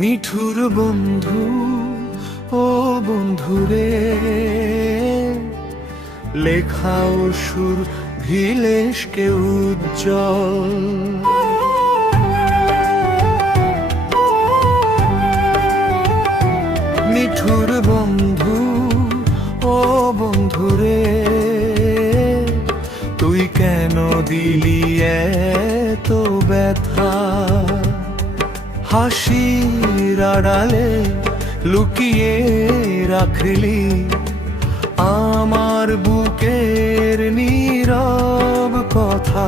নিঠুর বন্ধু, ও বন্ধুরে, লেখা সুর ভিলেশকে উজ্জ্বল। নিঠুর বন্ধু, ও বন্ধুরে, তুই কেন দিলি এত ব্যথা? হাসির আড়ালে লুকিয়ে রাখলি আমার বুকের নীরব কথা।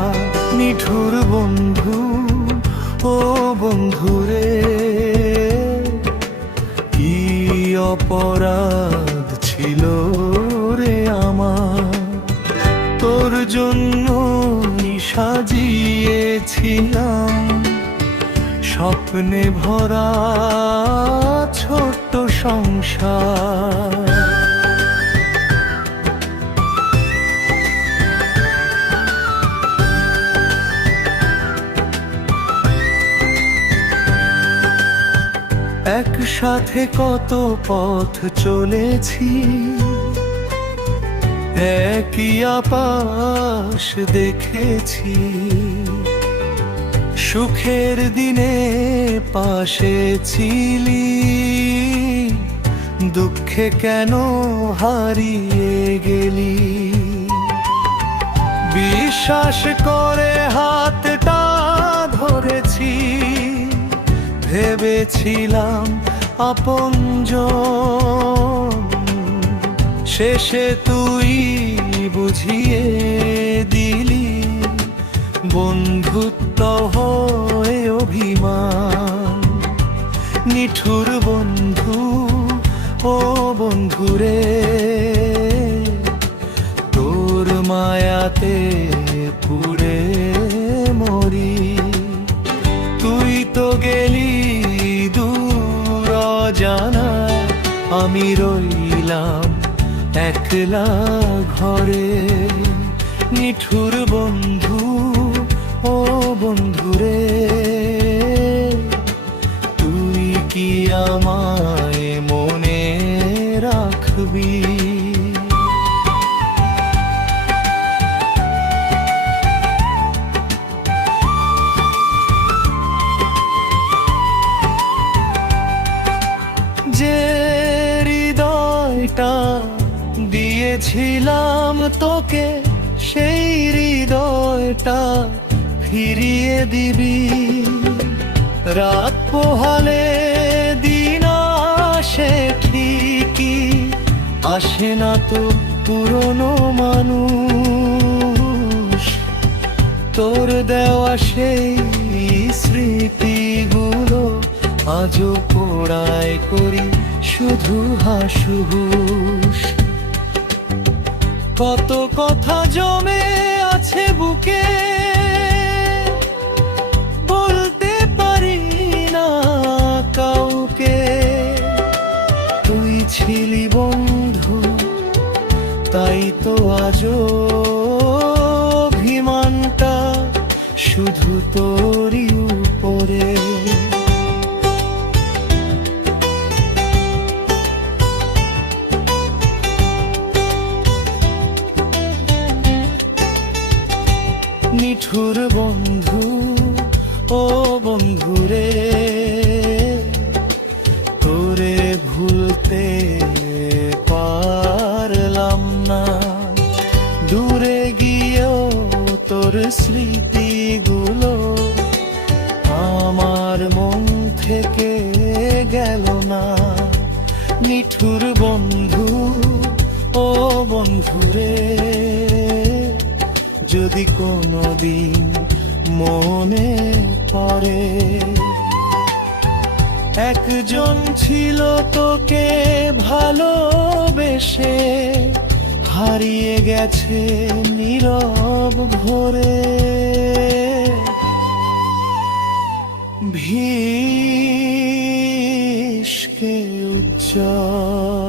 নিঠুর বন্ধু, ও বন্ধুরে, কি অপরাধ ছিল রে আমার? তোর জন্য সাজিয়েছিলাম স্বপ্নে ভরা ছোট্ট সংসার। একসাথে কত পথ চলেছি, একই আকাশ দেখেছি। সুখের দিনে পাশে ছিলি, দুঃখে কেন হারিয়ে গেলি? বিশ্বাস করে হাতটা ধরেছি, ভেবেছিলাম আপনজন। শেষে তুই বুঝিয়ে দিলি বন্ধুত্ব হয়ে অভিমান। নিঠুর বন্ধু, ও বন্ধুরে, তোর মায়াতে পুড়ে মরি। তুই তো গেলি দূর অজানায়, আমি রইলাম একলা ঘরে। নিঠুর বন্ধু, ও বন্ধুরে, তুই কি আমায় মনে রাখবি? যে হৃদয়টা দিয়েছিলাম তোকে, সেই হৃদয়টা ফিরিয়ে দিবি। রাত পোহালে দিন আসে ঠিকই, আসে না তো পুরনো মানুষ। তোর দেওয়া সেই স্মৃতিগুলো আজও পোড়ায় করি শুধু হাসুহুস। কত কথা জমে আছে বুকে, বলতে পারি না কাউকে। তুই ছিলি বন্ধু, তাই তো আজও অভিমানটা শুধু তোরই উপরে। নিঠুর বন্ধু, ও বন্ধুরে, তোরে ভুলতে পারলাম না। দূরে গিয়েও তোর স্মৃতিগুলো আমার মন থেকে গেল না। নিঠুর বন্ধু, ও বন্ধুরে, যদি কোনোদিন মনে পড়ে, একজন ছিল তোকে ভালোবেসে, হারিয়ে গেছে নীরব ভোরে। ভিশকে উজ্জ্বল।